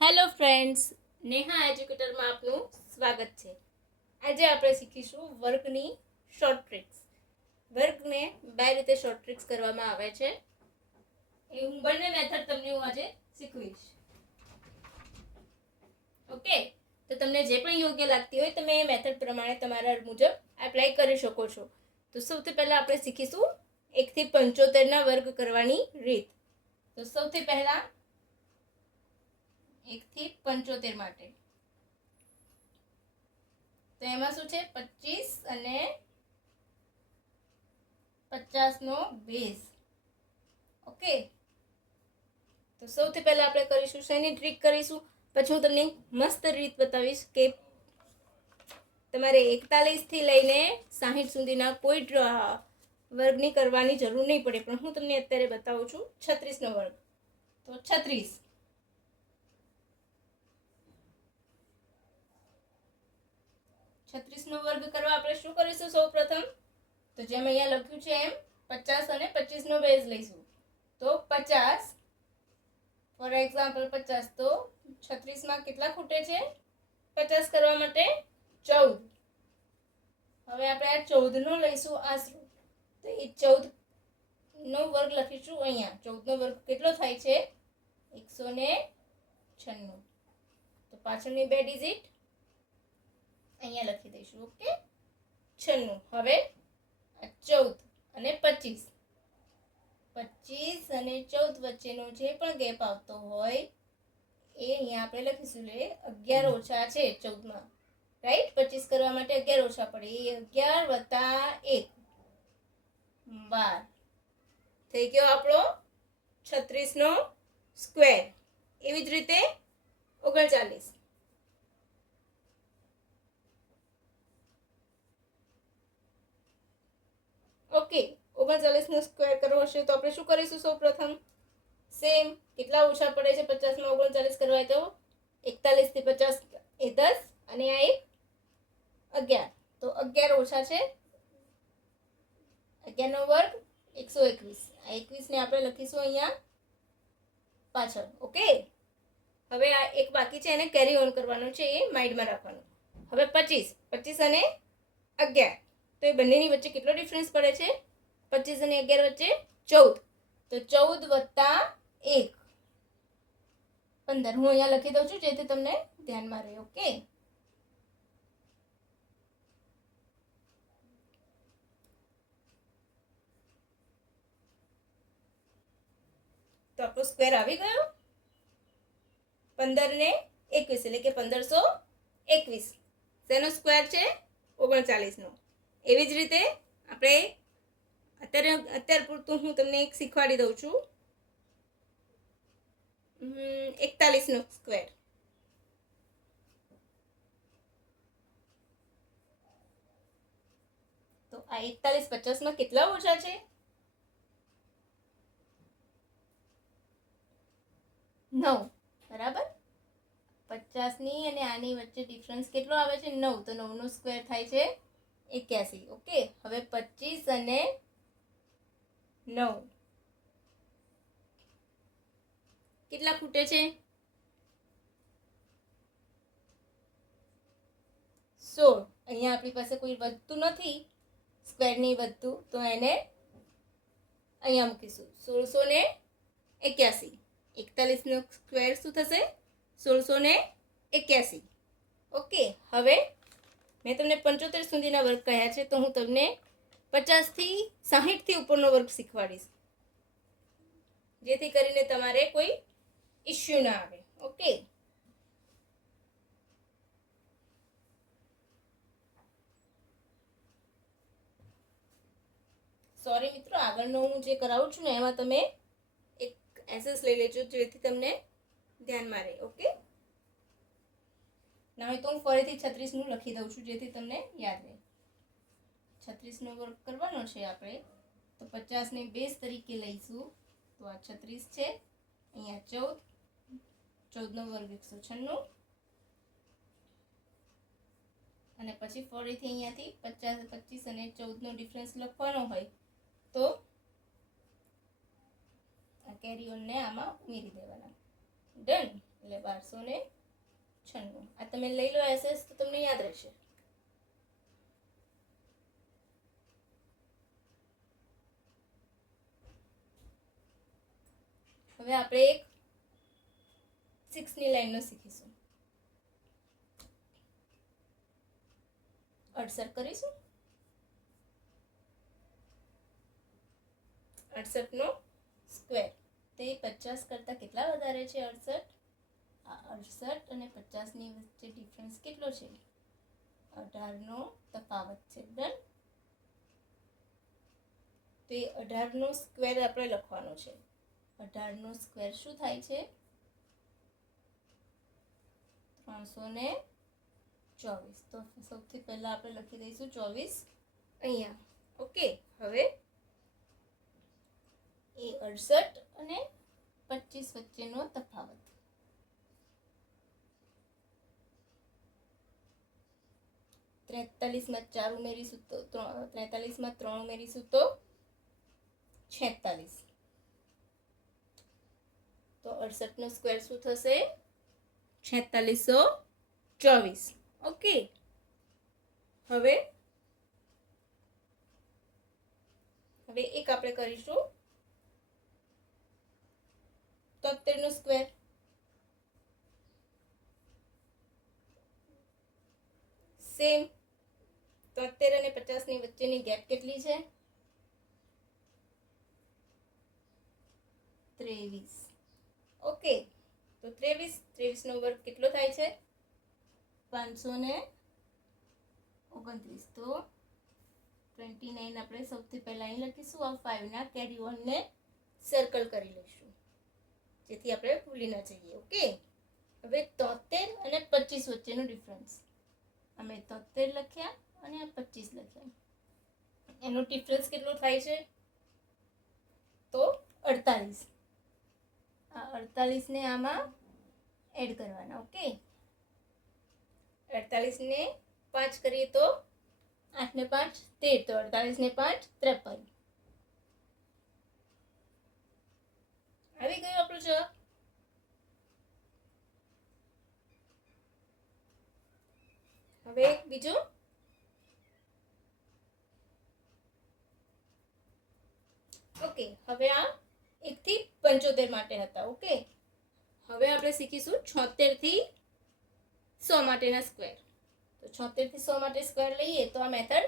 Hello friends, Neha એજ્યુકેટરમાં આપનું સ્વાગત છે. આજે આપણે શીખીશું વર્ગની શોર્ટ ટ્રિક્સ. વર્ગને બે રીતે શોર્ટ ટ્રિક્સ કરવામાં આવે છે. એ હું બંને મેથડ તમને આજે શીખવીશ. ઓકે, તો તમને જે પણ યોગ્ય લાગતી હોય તમે એ મેથડ પ્રમાણે તમારા મુજબ એપ્લાય કરી શકો છો. તો સૌથી પહેલા આપણે શીખીશું 1 થી 75 વર્ગ કરવાની રીત. તો સૌથી પહેલા 1 થી 75 માટે તો એમાં શું છે 25 અને 50 નો બેઝ. ઓકે, તો સૌથી પહેલા આપણે કરીશું શેની ટ્રીક કરીશું, પછી હું તમને મસ્ત રીત બતાવીશ કે તમારે 41 થી લઈને 60 સુધીના કોઈ વર્ગની કરવાની જરૂર નહીં પડે. પણ હું તમને અત્યારે બતાવું છું 36 નો વર્ગ. તો 36 નો વર્ગ કરવા આપણે શું કરીશું? સૌ પ્રથમ તો જેમ અહીંયા લખ્યું છે એમ 50 અને 25 નો બેઝ લઈશું. તો 50 ફોર એક્ઝામ્પલ 50, તો 36 માં કેટલા ખૂટે છે? 50 કરવા માટે 14. હવે આપણે આ 14 નો લઈશું આશરો, તો એ 14 નો વર્ગ લખીશું અહીંયા. 14 નો વર્ગ કેટલો થાય છે? 196. તો પાછળની બે ડિજિટ અહીંયા લખી દઈશું. ઓકે, 96. હવે 14 અને 25, 25 અને 14 વચ્ચેનો જે પણ ગેપ આવતો હોય એ અહીંયા આપણે લખીશું. 11 ઓછા છે 14 માં, રાઈટ? 25 કરવા માટે 11 ઓછા પડે, એ 11 + 1 12 થઈ ગયો આપણો 36 નો સ્ક્વેર. એવી જ રીતે 39. ઓકે, 39 નો સ્ક્વેર કરવો હશે તો આપણે શું કરીશું? સૌ પ્રથમ સેમ, કેટલા ઓછા પડે છે 50 માં 39 કરવા હોય તો 41 થી 50 એ 10 અને આ એક 11. તો 11 ઓછા છે 11 નો વર્ગ 121. આ 21 ને આપણે લખીશું અહીંયા પાછળ. ઓકે, હવે આ એક બાકી છે, એને કેરી ઓન કરવાનું છે, એ માઇન્ડમાં રાખવાનું. હવે 25 અને 11, તો એ બંનેની વચ્ચે કેટલો ડિફરન્સ પડે છે? 25 અને 11 વચ્ચે 14. તો 14 + 1 15. હું અહીંયા લખી દઉં છું જેથી તમને ધ્યાનમાં રહે. ઓકે, તો આપણો સ્ક્વેર આવી ગયો 15 ને 21, એટલે કે 1521. શેનો સ્ક્વેર છે? 39 નો. એવી જ રીતે આપણે અત્યારે પૂરતું હું તમને એક શીખવાડી દઉં છું. 41 નો સ્ક્વેર. તો આ 41 50 માં કેટલા ઓછા છે? 9. બરાબર. 50 ની અને આની વચ્ચે ડિફરન્સ કેટલો આવે છે? 9. તો 9 નો સ્ક્વેર થાય છે 81. ઓકે, હવે 25 અને 9 કેટલા ખૂટે છે? 16. અહીંયા આપણી પાસે કોઈ વધતું નથી, સ્ક્વેર નહીં વધતું, તો એને અહીંયા મૂકીશું 1681. 41 નો સ્ક્વેર શું થશે? 1681. ઓકે, હવે મેં તમને 75 સુધીના વર્ગ કહ્યા છે, તો હું તમને 50 થી 60 થી ઉપરનો વર્ગ શીખવાડીશ, જેથી કરીને તમારે કોઈ ઇશ્યુ ના આવે. ઓકે, સોરી મિત્રો, આગળનો હું જે કરાવું છું ને એમાં તમે એક એસેસ લઈ લેજો જેથી તમને ધ્યાનમાં રહે. ઓકે, ના હોય તો હું ફરીથી 36 નું લખી દઉં છું જેથી તમને યાદ રહે. 36 નો વર્ગ કરવાનો છે આપણે, તો 50 ને બેઝ તરીકે લઈશું. તો આ 36 છે, અહીંયા 14, 14 નો વર્ગ 196, અને પછી ફરીથી અહીંયાથી 25 અને 14 નો ડિફરન્સ લખવાનો હોય તો આ કેરી ઓન ને આમાં ઉમેરી દેવાના. ડન. એટલે 1296. આ તમે લઈ લો એસએસ તો તમને યાદ રહેશે. હવે આપણે એક 6 ની લાઈનનો શીખીશું. 68 કરીશું. 68 નો સ્ક્વેર તે 50 કરતાં કેટલા વધારે છે? 68. આ 68 અને 50 ની વચ્ચે ડિફરન્સ કેટલો છે? 18 નો તફાવત છે. ડન. તો એ 18 નો સ્ક્વેર આપણે લખવાનો છે. 18 નો સ્ક્વેર શું થાય છે? 324. તો સૌથી પહેલા આપણે લખી દઈશું 24 અહીંયા. ઓકે. હવે એ 68 અને 25 વચ્ચેનો તફાવત. 43 માં 4 ઉમેરીશું તો 43 માં 3 ઉમેરીશું તો 46. તો 68 નો સ્ક્વેર શું થશે? 4624. ઓકે. હવે એક આપણે કરીશું 73 નો સ્ક્વેર. સેમ 73 અને 50 ની વચ્ચેની ગેપ કેટલી છે? 23. ઓકે. તો 23 નો વર્ગ કેટલો થાય છે? 529. તો 29 આપણે સૌથી પહેલા અહીં લખીશું. આ 5 ના કેરી ઓન ને સર્કલ કરી લઈશું જેથી આપણે ભૂલી ના જઈએ. ઓકે. હવે 73 અને 25 વચ્ચેનો ડિફરન્સ. અમે 73 લખ્યા અને 25 લખ્યા. એનો ડિફરન્સ કેટલો થાય છે? તો 48. આ 48 ને આમાં એડ કરવાના. ઓકે. 48 ને 5 કરીએ તો 8 ને 5 13. તો 48 ને 5 53. આવી ગયો આપણો જવાબ. હવે બીજું ઓકે. હવે આ 1 થી 75 માટે હતા. ઓકે. હવે આપણે શીખીશું 76 થી 100 માટેના સ્ક્વેર. તો 76 થી 100 માટે સ્ક્વેર લઈએ તો આ મેથડ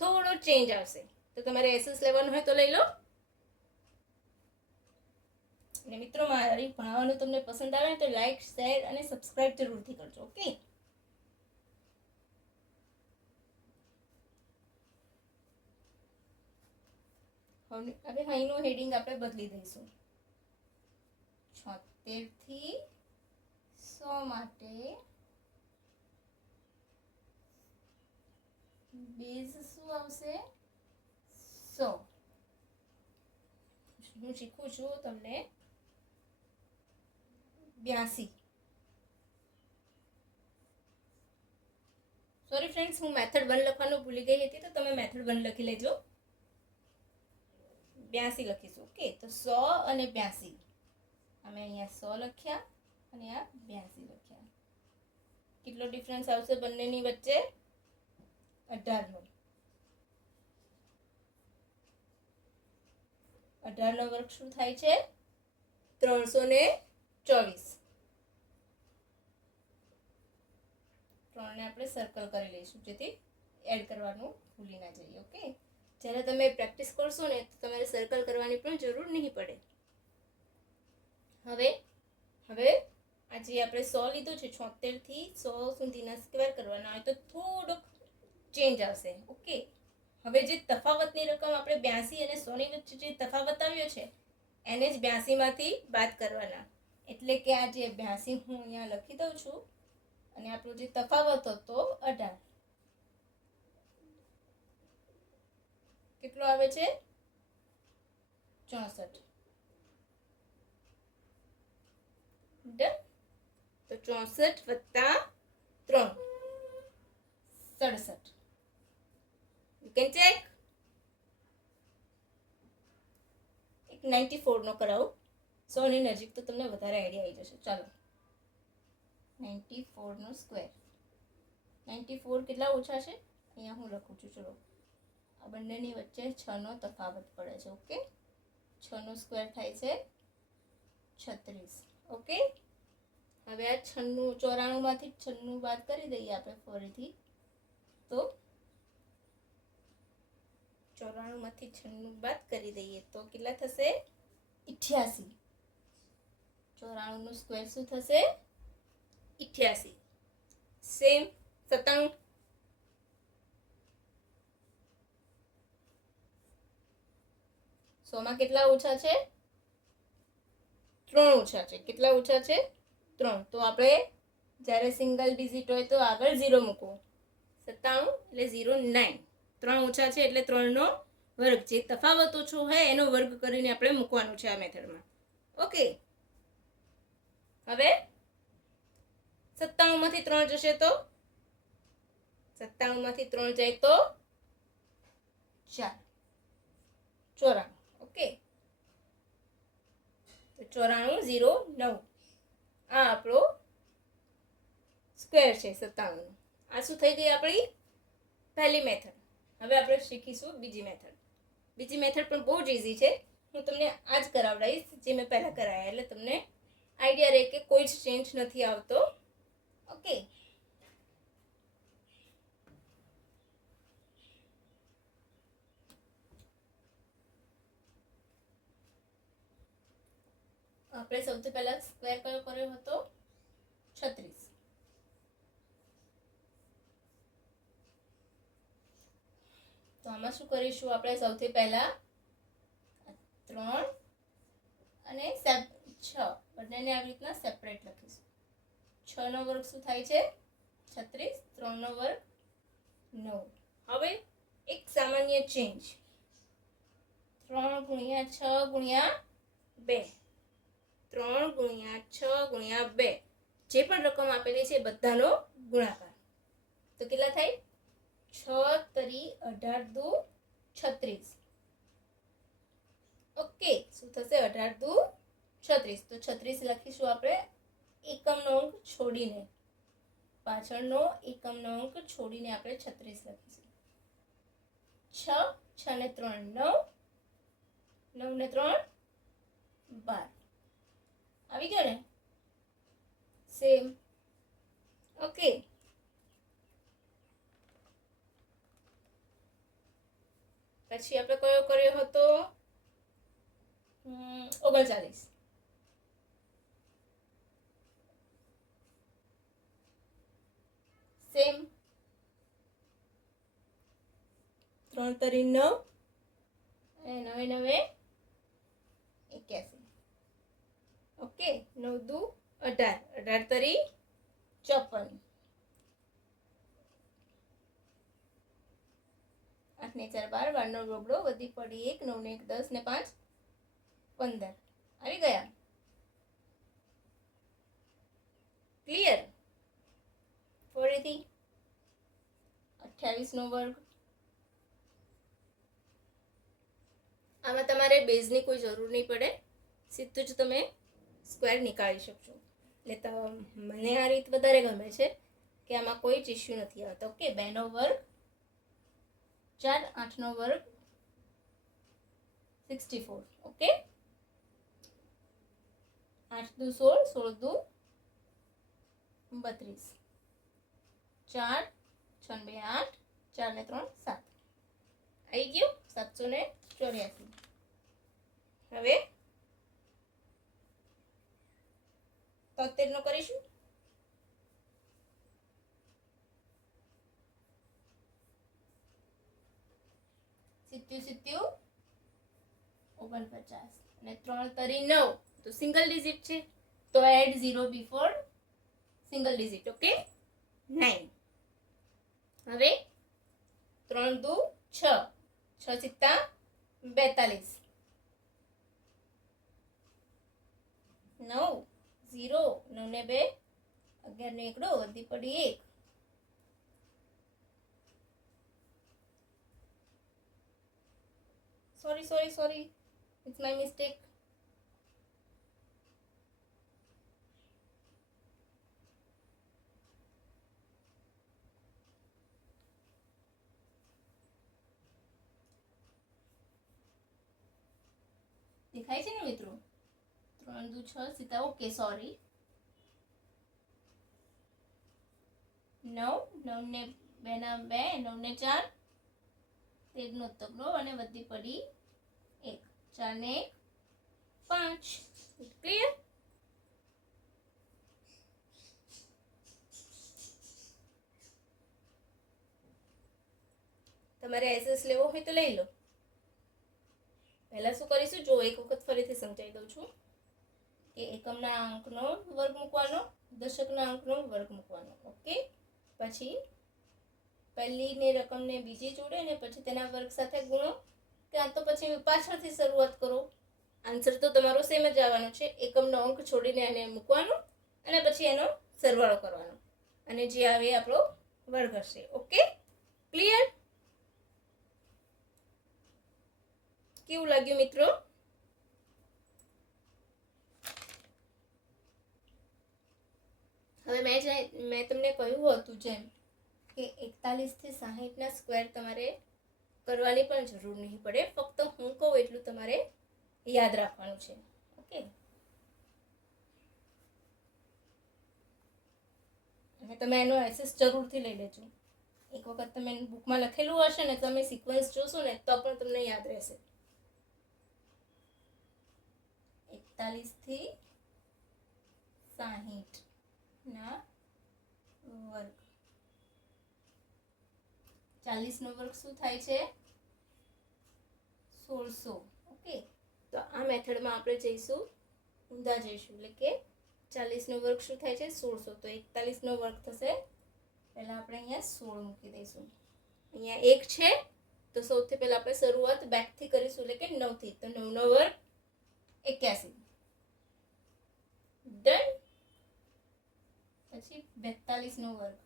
થોડો ચેન્જ આવશે. તો તમારે એસએસ લેવાનું હોય તો લઈ લો. અને મિત્રો મારી ભણાવવાનું તમને પસંદ આવે તો લાઈક, શેર અને સબસ્ક્રાઇબ જરૂરથી કરજો. ઓકે. હવે અહીંનું હેડિંગ આપણે બદલી દઈશું. 76 થી 100 માટે બેઝ શું આવશે? 100. હું શીખું છું તમને 82. સોરી ફ્રેન્ડ્સ, હું મેથડ 1 લખવાનું ભૂલી ગઈ હતી તો તમે મેથડ 1 લખી લેજો. 82 લખીશું. ઓકે. તો 100 અને 82. અમે અહીંયા 100 લખ્યા અને આ 82 લખ્યા. કેટલો ડિફરન્સ આવશે બંનેની વચ્ચે? 18 નો. 18 નો વર્ગ શું થાય છે? 324. 3 ને આપણે સર્કલ કરી લઈશું જેથી એડ કરવાનું ભૂલી ના જઈએ. ઓકે. જ્યારે તમે પ્રેક્ટિસ કરશો ને તો તમારે સર્કલ કરવાની પણ જરૂર નહીં પડે. હવે આજે આપણે 100 લીધો છે. 76 થી 100 સુધીના સ્ક્વેર કરવાના હોય તો થોડોક ચેન્જ આવશે. ઓકે. હવે જે તફાવતની રકમ આપણે 82 અને 100 ની વચ્ચે જે તફાવત આવ્યો છે એને જ 82 માંથી બાદ કરવાના. એટલે કે આ જે 82 હું અહીંયા લખી દઉં છું અને આપણો જે તફાવત હતો 18. કેટલો આવે છે? 64. ડન. તો 64 વત્તા 3 67. You can check. એક 94 નો કરાવું. 100 ની નજીક તો તમને વધારે આઈડિયા આવી જશે. ચાલો 94 નો સ્ક્વેર. 94 કેટલા ઓછા છે અહીંયા હું લખું છું. ચલો આ બંનેની વચ્ચે 6 નો તફાવત પડે છે. ઓકે, 6 નો સ્ક્વેર થાય છે 36. ઓકે, હવે આ 94 માંથી 96 બાદ કરી દઈએ આપણે ફરીથી. તો 94 માંથી 96 બાદ કરી દઈએ તો કેટલા થશે? 88. 94 નો સ્ક્વેર શું થશે? 88. સેમ 97. 100 માં કેટલા ઓછા છે? 3 ઓછા છે. કેટલા ઓછા છે? 3. તો આપણે જ્યારે સિંગલ ડિજિટ હોય તો આગળ 0 મૂકવો. 97 એટલે 09. 3 ઓછા છે એટલે 3નો વર્ગ. જે તફાવત ઓછો હોય એનો વર્ગ કરીને આપણે મૂકવાનું છે આ મેથડમાં. ઓકે, હવે 97 માંથી 3 જશે તો 97 માંથી 3 જાય તો 4. 94. ઓકે, તો 94 09 આ આપણો સ્ક્વેર છે 97. આ શું થઈ ગઈ આપણી પહેલી મેથડ. હવે આપણે શીખીશું બીજી મેથડ. બીજી મેથડ પણ બહુ જ ઇઝી છે. હું તમને આ જ કરાવડાવીશ જે મેં પહેલાં કરાયા, એટલે તમને આઈડિયા રહે કે કોઈ જ ચેન્જ નથી આવતો. ઓકે, આપણે સૌથી પહેલા સ્ક્વેર કયો કર્યો હતો? 36. તો આમાં શું કરીશું આપણે? સૌથી પહેલા 3 અને 6 બંનેને આવી રીતના સેપરેટ લખીશું. 6 નો વર્ગ શું થાય છે? 36. 3 નો વર્ગ 9. હવે એક સામાન્ય ચેન્જ, 3 ગુણ્યા 6 ગુણ્યા 2. 3 ગુણ્યા 6 ગુણ્યા 2 જે પણ રકમ આપેલી છે બધાનો ગુણાકાર. તો કેટલા થાય? 6 તરી 18 દુ 36. ઓકે, શું થશે? 18 દુ 36. તો 36 લખીશું આપણે એકમનો અંક છોડીને. પાછળનો એકમનો અંક છોડીને આપણે 36 લખીશું. 6 6 ને 3 9, 9 ને 3 12. આવી ગયો ને? સેમ. ઓકે, પછી આપણે કયો કર્યો હતો? 39. સેમ. 3 તરી 9 અને 9 9 81. ઓકે, 9 દુ 18, 18 તરી 54. 8 ને 4 12, 12 નો રોબડો વધી પડી 1, 9 ને 1 10 ને 5 15. આવી ગયા? ક્લિયર? ફરીથી 28 નો વર્ગ. આમાં તમારે બેઝની કોઈ જરૂર નહીં પડે, સીધું જ તમે સ્ક્વેર નીકાળી શકશો. એટલે મને આ રીત વધારે ગમે છે કે આમાં કોઈ જ ઇશ્યુ નથી આવતો. ઓકે, 2 નો વર્ગ 4, 8 નો વર્ગ 64. ઓકે, 8 દુ 16, 16 દુ 32, 4 6 ને 2 8, 4 ને 3 7. આવી ગયું 784. હવે 73 નો કરીશું. સિત્યુ 49 અને 3 તરી 9. તો સિંગલ ડિજિટ છે તો add 0 before single digit. Okay, 9. હવે 3 દુ 6, 6 સિત્તા 42, 9 0, 9 ને 2 11 ને 1 વધી પડી 1. Sorry, it's my mistake. દેખાય છે ને મિત્રો? 3 દુ 6 સીતા, ઓકે સોરી, 9, 9 ને 2 ના 2, 9 ને 4, 13 નો તગડો અને વધી પડી 1, 4 ને 5. ક્લિયર? તમારે એસએસ લેવો હોય તો લઈ લો. પહેલા શું કરીશું જો એક વખત ફરીથી સમજાવી દઉં છું કે એકમના અંકનો વર્ગ મૂકવાનો, દશકના અંકનો વર્ગ મૂકવાનો. ઓકે, પછી પહેલીને રકમને બીજી જોડે અને પછી તેના વર્ગ સાથે ગુણો, ક્યાં તો પછી પાછળથી શરૂઆત કરો. આન્સર તો તમારો સેમ જ આવવાનો છે. એકમનો અંક છોડીને એને મૂકવાનો અને પછી એનો સરવાળો કરવાનો અને જે આવે એ આપણો વર્ગ હશે. Okay, clear? કેવું લાગ્યું મિત્રો? હવે મેં તમને કહ્યું હતું જેમ કે 41 થી 60 ના સ્ક્વેર તમારે કરવાની પણ જરૂર નહીં પડે, ફક્ત હું કહું એટલું તમારે યાદ રાખવાનું છે. ઓકે, અને તમે એનો એસેસ જરૂરથી લઈ લેજો. એક વખત તમે બુકમાં લખેલું હશે ને, તમે સિક્વન્સ જોશો ને તો પણ તમને યાદ રહેશે. 41 થી 60 ના વર્ગ, 40 નો વર્ગ શું થાય છે? 1600. ઓકે, તો આ મેથડમાં આપણે જઈશું, ઊંધા જઈશું, એટલે કે 40 નો વર્ગ શું થાય છે? 1600. તો 41 નો વર્ગ થશે, પહેલા આપણે અહીંયા 16 મૂકી દઈશું. અહીંયા 1 છે તો સૌથી પહેલા આપણે શરૂઆત બેકથી કરીશું, એટલે કે 9 થી. તો 9 નો વર્ગ 81. ડન. પછી 42 નો વર્ગ,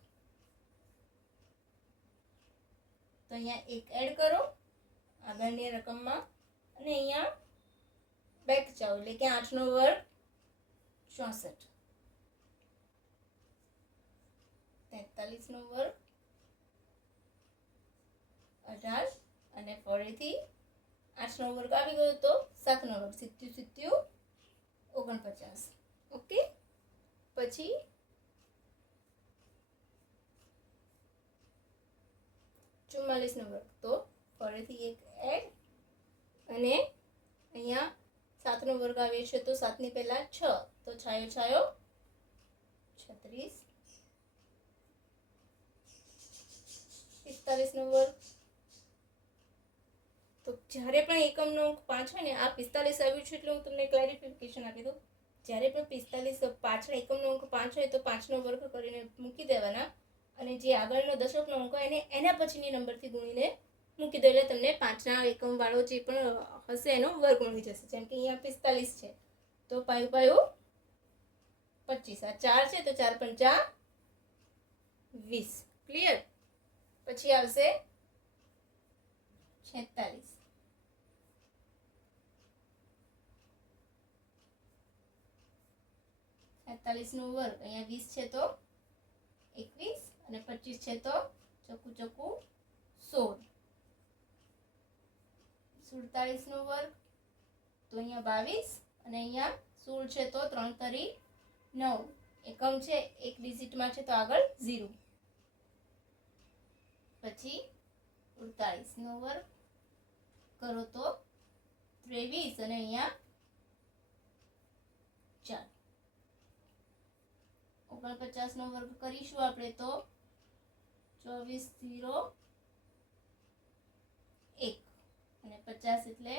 તો અહીંયા 1 એડ કરો આગળની રકમમાં અને અહીંયા બેક જાઓ, એટલે કે 8 નો વર્ગ 64. 43 નો વર્ગ 18 અને ફરીથી 8 નો વર્ગ આવી ગયો તો 7 નો વર્ગ 77 49. ઓકે, પછી 44 નો વર્ગ, તો ફરીથી 1 એડ અને અહીંયા 7 નો વર્ગ આવે છે તો 7 ની પહેલા 6, તો છાયો છાયો 36. 45 નો વર્ગ, તો જ્યારે પણ એકમનો અંક 5 હોય ને, આ 45 આવ્યું છે એટલે હું તમને ક્લેરિફિકેશન આપી દઉં. જ્યારે પણ 45 પાછળ એકમનો અંક 5 હોય તો 5 નો વર્ગ કરીને મૂકી દેવાના અને જે આગળનો દશકનો અંક હોય એને એના પછીની નંબરથી ગુણીને મૂકી દો, એટલે તમને 5 ના એકમ વાળો જે પણ હશે એનો વર્ગ મળી જશે. જેમ કે અહીંયા 45 છે તો 5 5 25, આ 4 છે તો 4 5 20. ક્લિયર? પછી આવશે 46. 46 નો વર્ગ, અહીંયા 20 છે તો 21 અને 25 છે તો ચોખ્ખું ચોખ્ખું 16. 47 નો વર્ગ, તો અહીંયા 22 અને અહીંયા 16 છે તો 3 તરી 9. એકમ છે એક ડિજિટમાં છે તો આગળ 0. પછી 48 નો વર્ગ કરો તો 23 અને અહીંયા 4. 49 નો વર્ગ કરીશું આપણે તો 24 0 1 અને 50 એટલે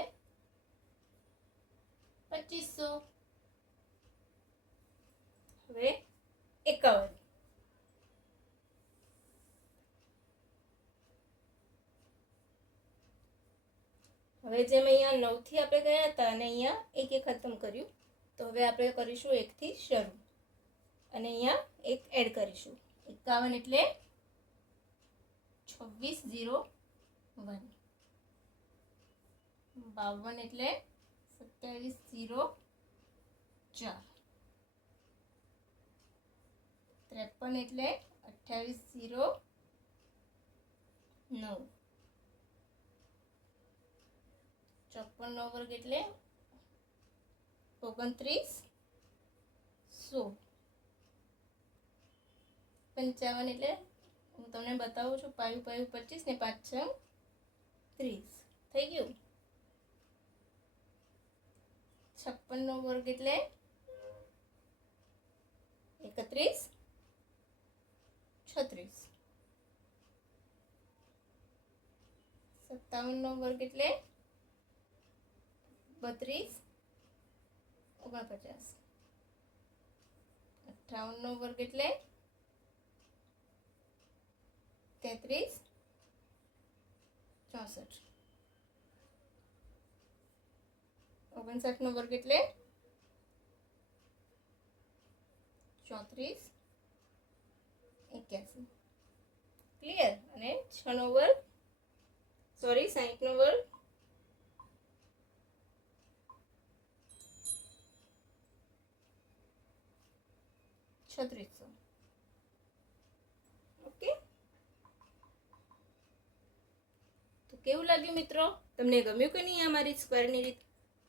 2500. હવે 51. હવે જેમ અહીંયા 9 થી આપણે ગયા હતા અને અહીંયા 1 ખતમ કર્યું, તો હવે આપણે કરીશું 1 થી શરૂ અને અહીંયા 1 એડ કરીશું. 51 એટલે 26 0 1. 52 એટલે 27 0 4. 53 એટલે 28 0 9. 54 નો વર્ગ એટલે 29 16 55 એટલે હું તમને બતાવું છું 5 5 25 ને 5 6 30 થઈ ગયું. 56 નો વર્ગ એટલે 31 36. 57 નો વર્ગ એટલે 32 49. 58 નો વર્ગ એટલે 33 64. 59 નો વર્ગ એટલે 34 81. ક્લિયર. અને 6 નો વર્ગ 60 નો વર્ગ 3600. ઓકે, તો કેવું લાગ્યું મિત્રો? તમને ગમ્યું કે નહીં આ મારી સ્ક્વેરની રીત?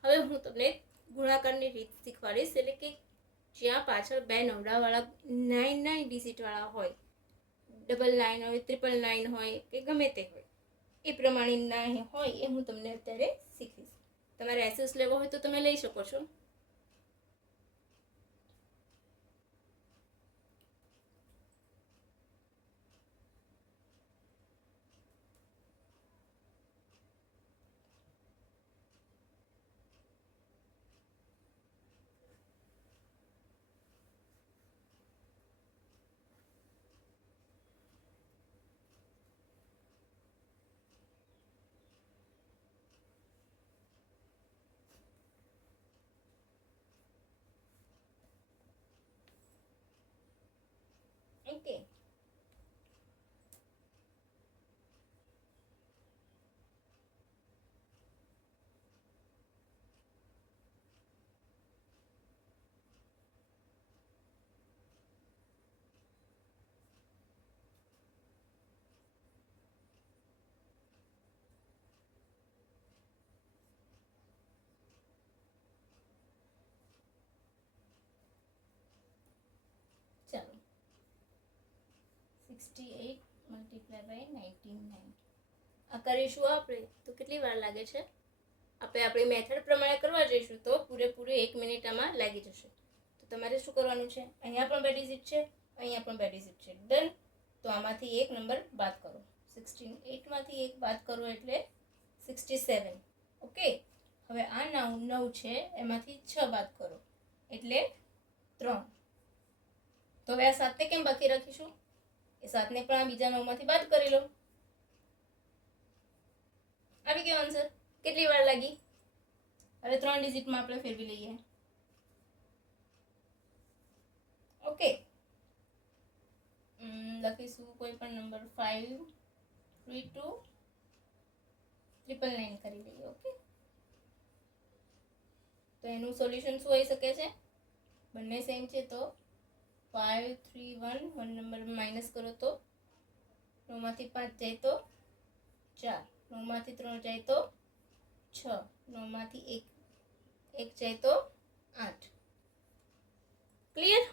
હવે હું તમને ગુણાકારની રીત શીખવાડીશ, એટલે કે જ્યાં પાછળ બે નવડાવાળા 9 ડિજિટવાળા હોય, 999 હોય, 999 હોય કે ગમે તે હોય, એ પ્રમાણેના હોય એ હું તમને અત્યારે શીખવીશ. તમારે એસેસ લેવો હોય તો તમે લઈ શકો છો. ઓકે, ચાલો 68 મલ્ટીપ્લાય બાય 99 આ કરીશું આપણે તો કેટલી વાર લાગે છે? આપણે આપણી મેથડ પ્રમાણે કરવા જઈશું તો પૂરેપૂરી 1 મિનિટ આમાં લાગી જશે. તો તમારે શું કરવાનું છે? અહીંયા પણ 2 ડિજિટ છે, અહીંયા પણ 2 ડિજિટ છે. ડન. તો આમાંથી એક નંબર બાદ કરો. 68 માંથી એક બાદ કરો એટલે 67. ઓકે, હવે આ 9 છે એમાંથી 6 બાદ કરો એટલે 3. તો હવે આ 7 કેમ બાકી રાખીશું? એ 7 પણ આ બીજા 9 માંથી બાદ કરી લો. આવી ગયો આન્સર. કેટલી વાર લાગી? હવે 3 ડિજિટમાં આપણે ફેરવી લઈએ. ઓકે, લખીશું કોઈ પણ નંબર 5 3 2 999 કરી લઈએ. ઓકે, તો એનું સોલ્યુશન શું હોઈ શકે છે? બંને સેમ છે તો 5 3 1 નંબર માઇનસ કરો તો 9 માંથી 5 જાય તો 4, 9 માંથી 3 જાય તો 6, 9 માંથી 1 જાય તો 8. ક્લિયર?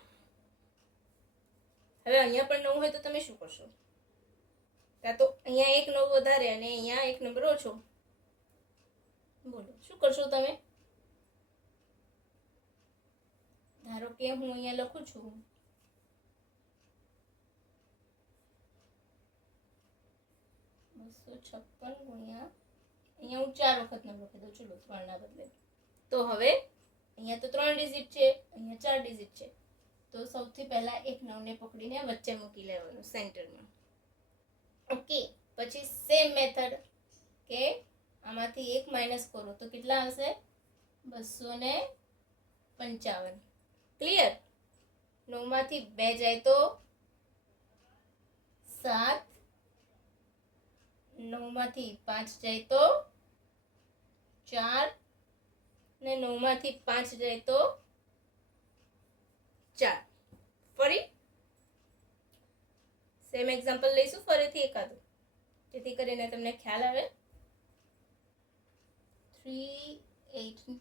હવે અહીંયા પણ 9 હોય તો તમે શું કરશો? કાં તો અહીંયા એક 9 વધારે અને અહીંયા એક નંબર ઓછો. બોલો શું કરશો તમે? ધારો કે હું અહીંયા લખું છું 256 ગુણ્યા, અહીંયા હું 4 વખત નંબર લખી દઉં. ચલો 3 ના બદલે. તો હવે અહીંયા તો 3 ડિજિટ છે, અહીંયા 4 ડિજિટ છે. તો સૌથી પહેલા એક 9 ને પકડીને વચ્ચે મૂકી લેવાનું સેન્ટરમાં. ઓકે, પછી સેમ મેથડ કે આમાંથી એક માઇનસ કરો તો કેટલા આવશે? 255. ક્લિયર? 9 માંથી 2 જાય તો 7, 9 માંથી 5 જાય તો 4 ને 9 માંથી 5 જાય તો 4. ફરી સેમ એક્ઝામ્પલ લઈશું ફરીથી એકાદું, જેથી કરીને તમને ખ્યાલ આવે. 3 8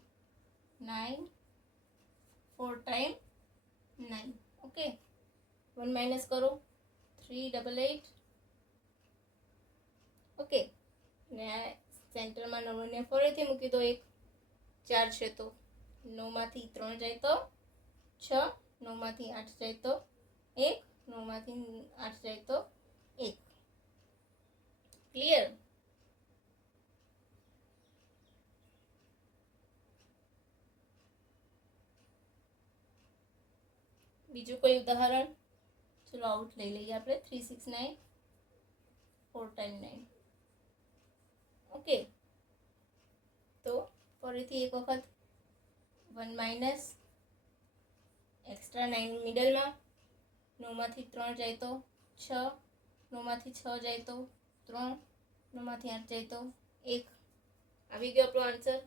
9 4 ટાઈમ 9. ઓકે, 1 માઇનસ કરો 388. ઓકે, ને આ સેન્ટરમાં 9 ને ફરીથી મૂકી દો. 1 4 છે તો 9 માંથી 3 જાય તો 6, 9 માંથી 8 જાય તો 1, 9 માંથી 8 જાય તો 1. ક્લિયર? બીજું કોઈ ઉદાહરણ? ચલો આઉટ લઈ લઈએ આપણે. 369 4 ટાઈમ 9. ઓકે, તો ફરીથી એક વખત 1 માઇનસ એક્સ્ટ્રા 9 મિડલમાં. 9 માંથી 3 જાય તો 6, 9 માંથી 6 જાય તો 3, 9 માંથી 8 જાય તો 1. આવી ગયો આપણો આન્સર.